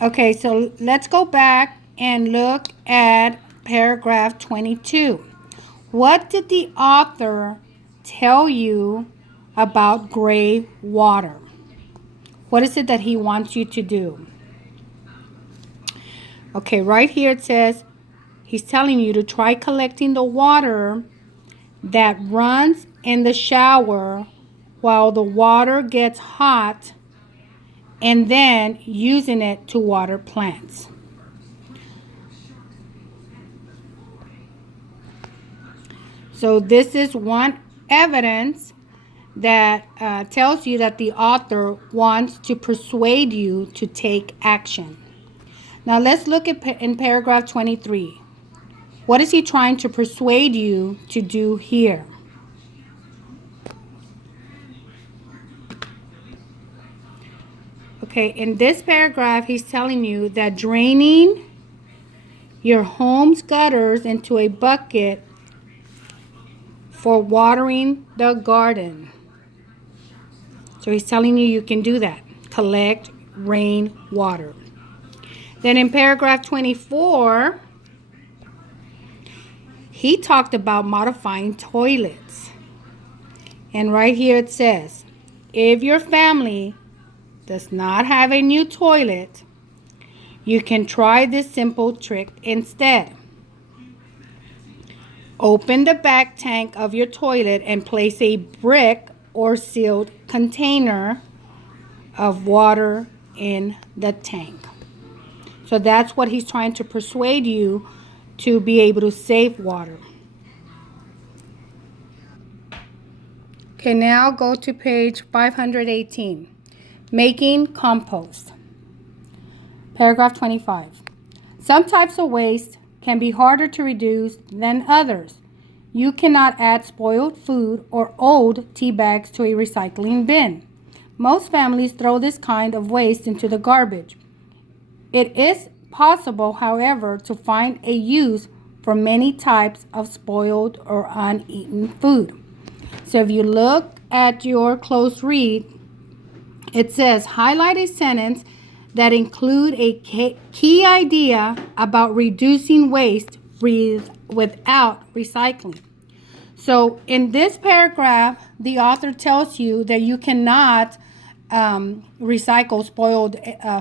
Okay, so let's go back and look at paragraph 22. What did the author tell you about gray water? What is it that he wants you to do? Okay, right here it says he's telling you to try collecting the water that runs in the shower while the water gets hot and then using it to water plants. So this is one evidence that tells you that the author wants to persuade you to take action. Now let's look at in paragraph 23. What is he trying to persuade you to do here? Okay, in this paragraph, he's telling you that draining your home's gutters into a bucket for watering the garden. So he's telling you you can do that. Collect rain water. Then in paragraph 24, he talked about modifying toilets. And right here it says, if your family does not have a new toilet, you can try this simple trick instead. Open the back tank of your toilet and place a brick or sealed container of water in the tank. So that's what he's trying to persuade you to be able to save water. Okay, now go to page 518. Making compost. Paragraph 25. Some types of waste can be harder to reduce than others. You cannot add spoiled food or old tea bags to a recycling bin. Most families throw this kind of waste into the garbage. It is possible, however, to find a use for many types of spoiled or uneaten food. So if you look at your close read, it says highlight a sentence that include a key idea about reducing waste without recycling. So in this paragraph, the author tells you that you cannot recycle spoiled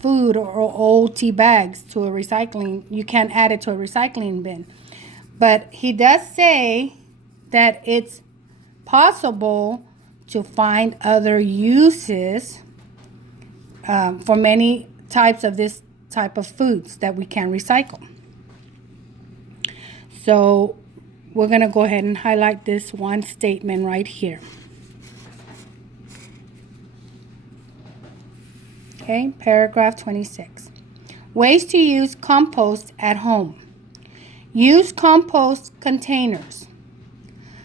food or old tea bags to a recycling. You can't add it to a recycling bin. But he does say that it's possible to find other uses for many types of this type of foods that we can recycle. So we're going to go ahead and highlight this one statement right here. Okay, paragraph 26. Ways to use compost at home. Use compost containers.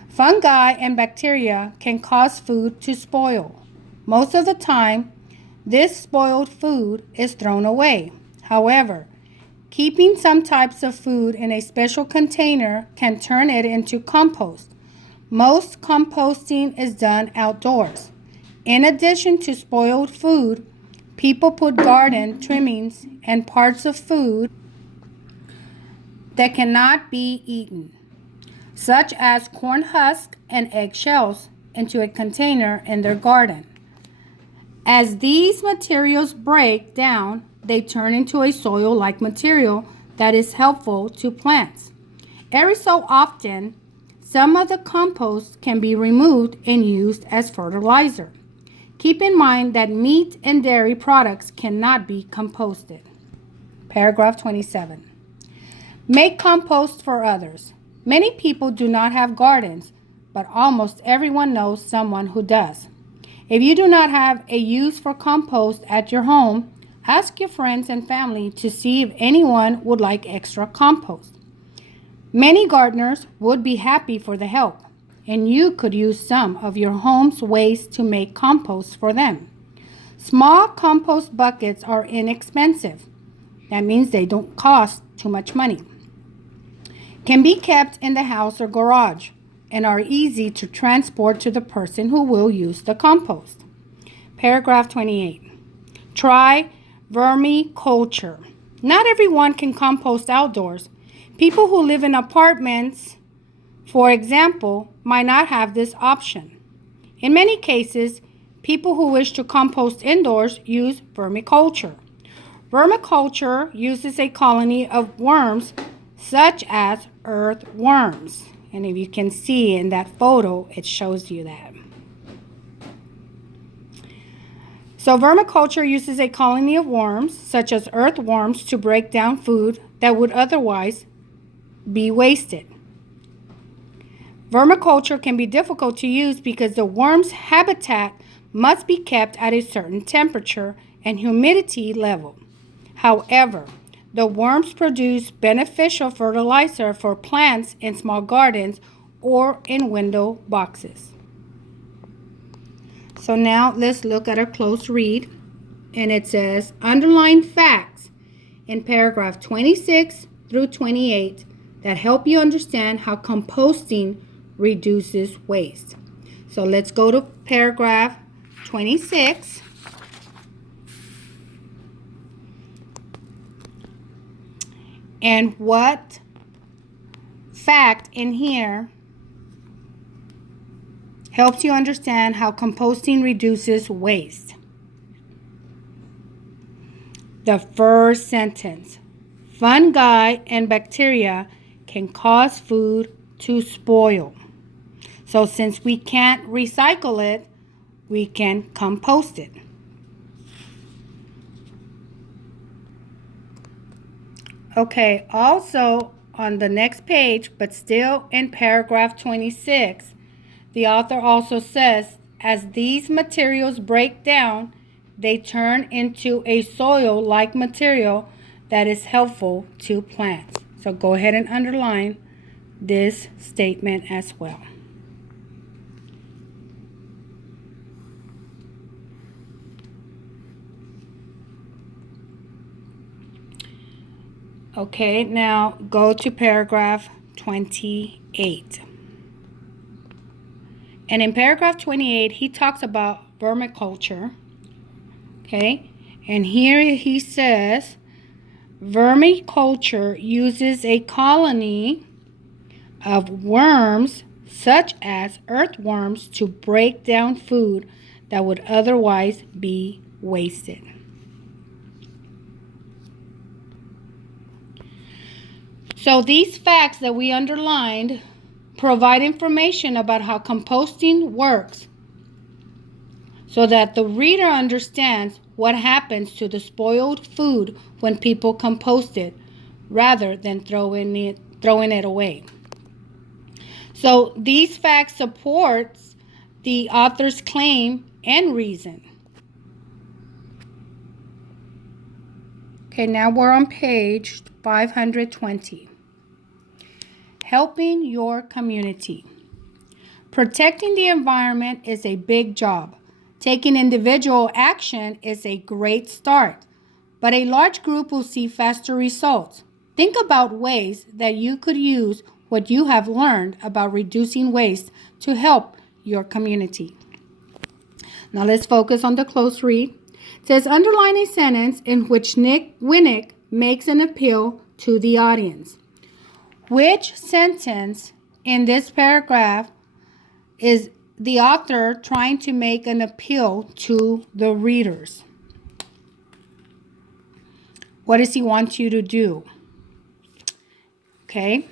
Fungi and bacteria can cause food to spoil. Most of the time, this spoiled food is thrown away. However, keeping some types of food in a special container can turn it into compost. Most composting is done outdoors. In addition to spoiled food, people put garden trimmings and parts of food that cannot be eaten, such as corn husk and eggshells, into a container in their garden. As these materials break down, they turn into a soil-like material that is helpful to plants. Every so often, some of the compost can be removed and used as fertilizer. Keep in mind that meat and dairy products cannot be composted. Paragraph 27. Make compost for others. Many people do not have gardens, but almost everyone knows someone who does. If you do not have a use for compost at your home, ask your friends and family to see if anyone would like extra compost. Many gardeners would be happy for the help, and you could use some of your home's waste to make compost for them. Small compost buckets are inexpensive. That means they don't cost too much money. Can be kept in the house or garage and are easy to transport to the person who will use the compost. Paragraph 28. Try Vermiculture. Not everyone can compost outdoors. People who live in apartments, for example, might not have this option. In many cases, people who wish to compost indoors use vermiculture. Vermiculture uses a colony of worms such as earthworms. And if you can see in that photo, it shows you that. So vermiculture uses a colony of worms, such as earthworms, to break down food that would otherwise be wasted. Vermiculture can be difficult to use because the worm's habitat must be kept at a certain temperature and humidity level. However, the worms produce beneficial fertilizer for plants in small gardens or in window boxes. So now let's look at a close read. And it says, underline facts in paragraph 26 through 28 that help you understand how composting reduces waste. So let's go to paragraph 26. And what fact in here helps you understand how composting reduces waste? The first sentence, fungi and bacteria can cause food to spoil. So since we can't recycle it, we can compost it. Okay, also on the next page, but still in paragraph 26, the author also says, as these materials break down, they turn into a soil-like material that is helpful to plants. So go ahead and underline this statement as well. Okay, now go to paragraph 28. And in paragraph 28, he talks about vermiculture. Okay, and here he says, vermiculture uses a colony of worms, such as earthworms, to break down food that would otherwise be wasted. So these facts that we underlined provide information about how composting works so that the reader understands what happens to the spoiled food when people compost it rather than throwing it away. So these facts support the author's claim and reason. Okay, now we're on page 520. Helping your community. Protecting the environment is a big job. Taking individual action is a great start, but a large group will see faster results. Think about ways that you could use what you have learned about reducing waste to help your community. Now let's focus on the close read. It says, underline a sentence in which Nick Winnick makes an appeal to the audience. Which sentence in this paragraph is the author trying to make an appeal to the readers? What does he want you to do? Okay,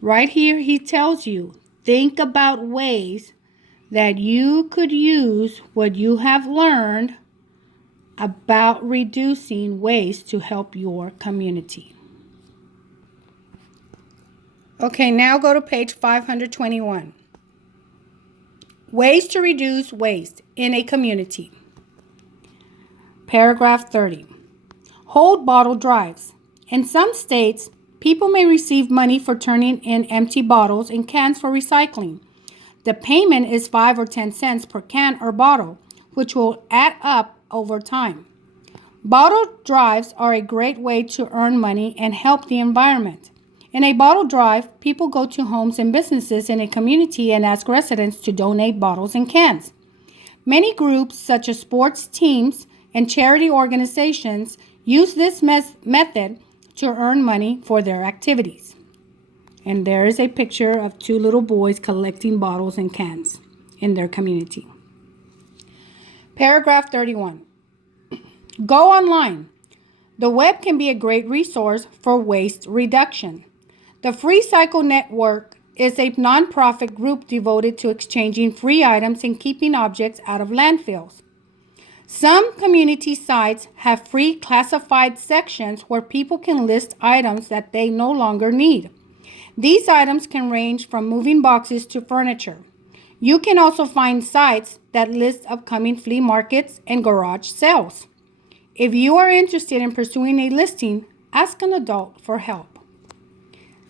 right here he tells you, think about ways that you could use what you have learned about reducing waste to help your community. Okay, now go to page 521. Ways to reduce waste in a community. Paragraph 30. Hold bottle drives. In some states, people may receive money for turning in empty bottles and cans for recycling. The payment is 5 or 10 cents per can or bottle, which will add up over time. Bottle drives are a great way to earn money and help the environment. In a bottle drive, people go to homes and businesses in a community and ask residents to donate bottles and cans. Many groups, such as sports teams and charity organizations, use this method to earn money for their activities. And there is a picture of two little boys collecting bottles and cans in their community. Paragraph 31. Go online. The web can be a great resource for waste reduction. The Free Cycle Network is a nonprofit group devoted to exchanging free items and keeping objects out of landfills. Some community sites have free classified sections where people can list items that they no longer need. These items can range from moving boxes to furniture. You can also find sites that list upcoming flea markets and garage sales. If you are interested in pursuing a listing, ask an adult for help.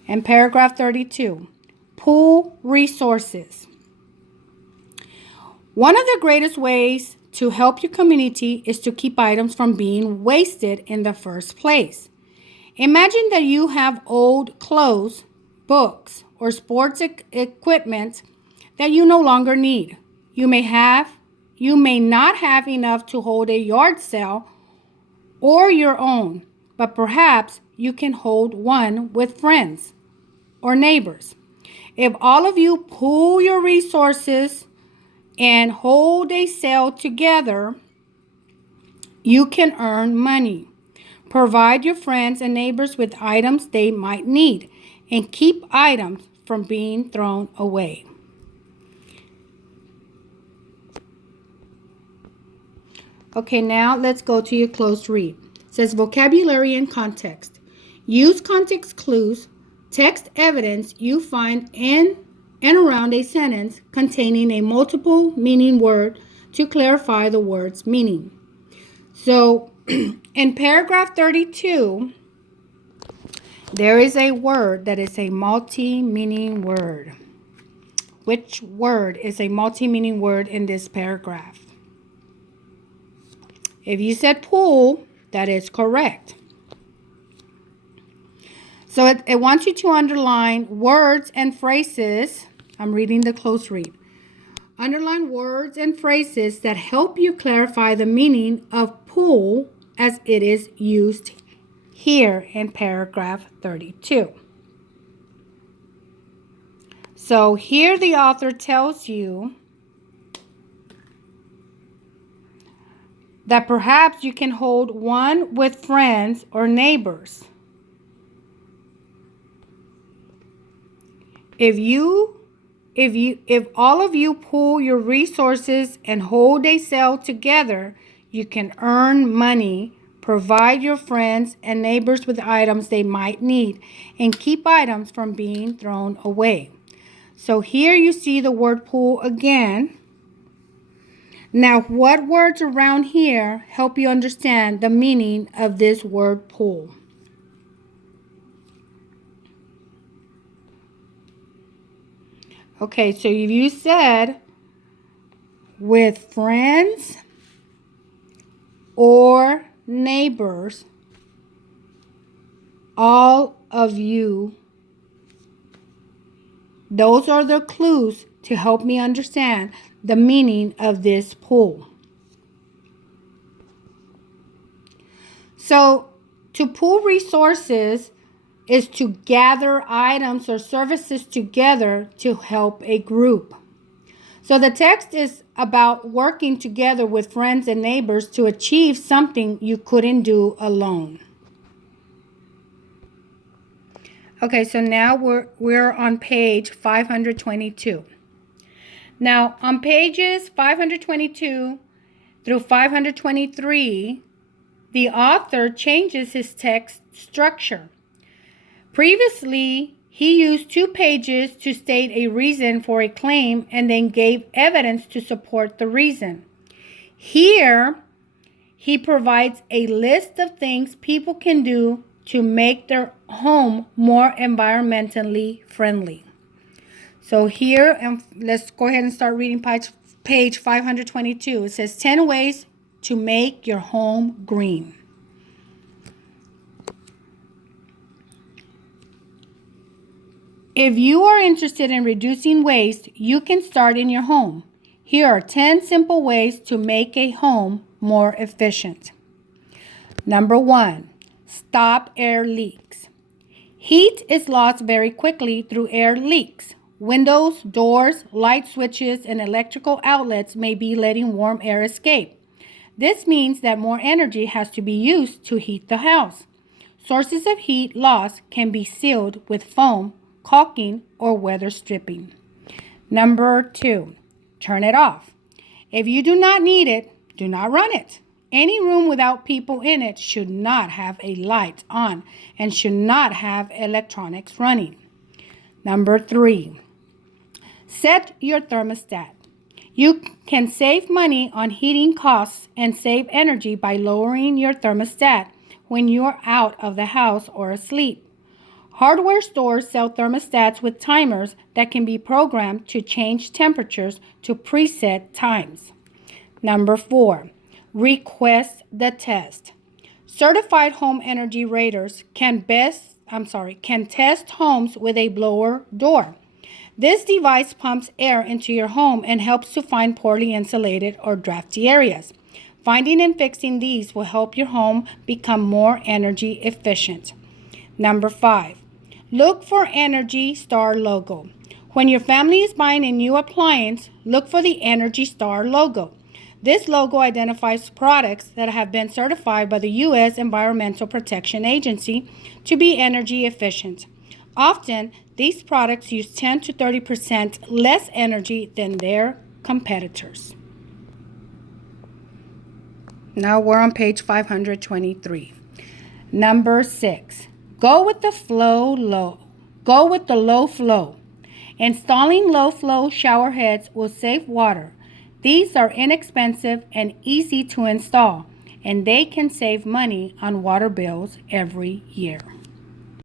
And paragraph 32, pool resources. One of the greatest ways to help your community is to keep items from being wasted in the first place. Imagine that you have old clothes, books, or sports equipment that you no longer need. You may not have enough to hold a yard sale or your own, but perhaps you can hold one with friends or neighbors. If all of you pool your resources and hold a sale together, you can earn money. Provide your friends and neighbors with items they might need and keep items from being thrown away. Okay, now let's go to your closed read. It says vocabulary and context. Use context clues, text evidence you find in and around a sentence containing a multiple meaning word to clarify the word's meaning. So in paragraph 32, there is a word that is a multi-meaning word. Which word is a multi-meaning word in this paragraph? If you said pool, that is correct. So it wants you to underline words and phrases. I'm reading the close read. Underline words and phrases that help you clarify the meaning of pool as it is used here in paragraph 32. So here the author tells you that perhaps you can hold one with friends or neighbors. If all of you pool your resources and hold a sale together, you can earn money, provide your friends and neighbors with items they might need, and keep items from being thrown away. So here you see the word pool again. Now, what words around here help you understand the meaning of this word pool? Okay, so you said with friends or neighbors, all of you. Those are the clues to help me understand the meaning of this pool. So, to pool resources is to gather items or services together to help a group. So the text is about working together with friends and neighbors to achieve something you couldn't do alone. Okay, so now we're on page 522. Now, on pages 522 through 523, the author changes his text structure. Previously, he used 2 pages to state a reason for a claim and then gave evidence to support the reason. Here, he provides a list of things people can do to make their home more environmentally friendly. So here, let's go ahead and start reading page 522. It says 10 ways to make your home green. If you are interested in reducing waste, you can start in your home. Here are 10 simple ways to make a home more efficient. Number 1, stop air leaks. Heat is lost very quickly through air leaks. Windows, doors, light switches, and electrical outlets may be letting warm air escape. This means that more energy has to be used to heat the house. Sources of heat loss can be sealed with foam, caulking, or weather stripping. Number 2, turn it off. If you do not need it, do not run it. Any room without people in it should not have a light on and should not have electronics running. Number 3, set your thermostat. You can save money on heating costs and save energy by lowering your thermostat when you are out of the house or asleep. Hardware stores sell thermostats with timers that can be programmed to change temperatures to preset times. Number 4, request the test. Certified home energy raters can test homes with a blower door. This device pumps air into your home and helps to find poorly insulated or drafty areas. Finding and fixing these will help your home become more energy efficient. Number 5, look for Energy Star logo. When your family is buying a new appliance, look for the Energy Star logo. This logo identifies products that have been certified by the U.S. Environmental Protection Agency to be energy efficient. Often, these products use 10 to 30% less energy than their competitors. Now we're on page 523. Number 6, go with the low flow. Installing low flow shower heads will save water. These are inexpensive and easy to install, and they can save money on water bills every year.